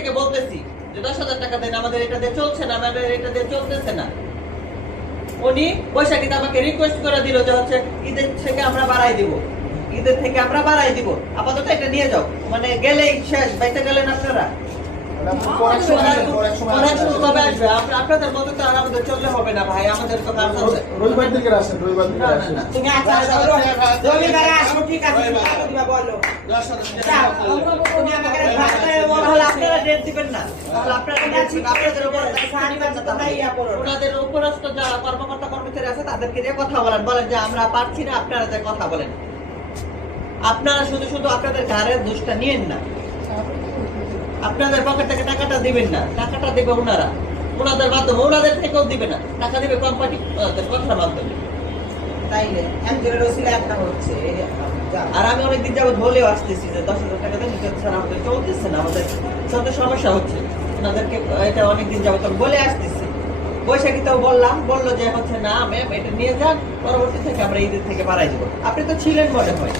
থেকে বলতেছি যে 10,000 টাকা দেন, আমাদের এটা দিয়ে চলছে না, আমাদের এটা দিয়ে চলতেছে না। উনি বৈশাখীতে আমাকে রিকোয়েস্ট করে দিল যে হচ্ছে ঈদের থেকে আমরা বাড়াই দিব, ঈদের থেকে আমরা বাড়াই দিব, আপাতত এটা নিয়ে যাও। মানে গেলেই শেষ, বাইতে গেলেন আপনারা। আপনাদের মতো তো আর আমাদের চললে হবে না ভাই, আমাদের তো কাজ আছে। রবিবার দিকে আসেন, রবিবার দিকে আসেন। তুমি আচ্ছা রবিবারে আসবো, ঠিক আছে, তুমি বলো তুমি আমাকে তাহলে আপনারা ডেট দিবেন না, তাহলে আপনারা ডেট দিবেন, আপনাদের উপর ওনাদের উপরস্থ যারা কর্মকর্তা কর্মচারী আছে তাদেরকে দিয়ে কথা বলেন, বলেন যে আমরা পারছি না, আপনারা যে কথা বলেন। আপনারা শুধু শুধু আপনাদের ঘরের দোষটা নিয়েন না, আপনাদের পকেট থেকে টাকাটা দিবেন না, টাকাটা দেবে ওনারা, ওনাদের মাধ্যমে, ওনাদের থেকেও দিবে না, টাকা দিবে কোম্পানি কথার মাধ্যমে। তাইলে এমজের ওসিলা একটা হচ্ছে। আর আমি অনেকদিন যাবত বলেও আসতেছি যে 10,000 টাকা দেন, স্যার আমাদের চলতেছে না, আমাদের সাথে সমস্যা হচ্ছে, ওনাদেরকে এটা অনেকদিন যাবত আমি বলে আসতেছি। বৈশাখীতেও বললাম, বললো যে হচ্ছে না ম্যাম এটা নিয়ে যান, পরবর্তী থেকে আমরা ঈদের থেকে বাড়াই দেবো। আপনি তো ছিলেন মনে হয়।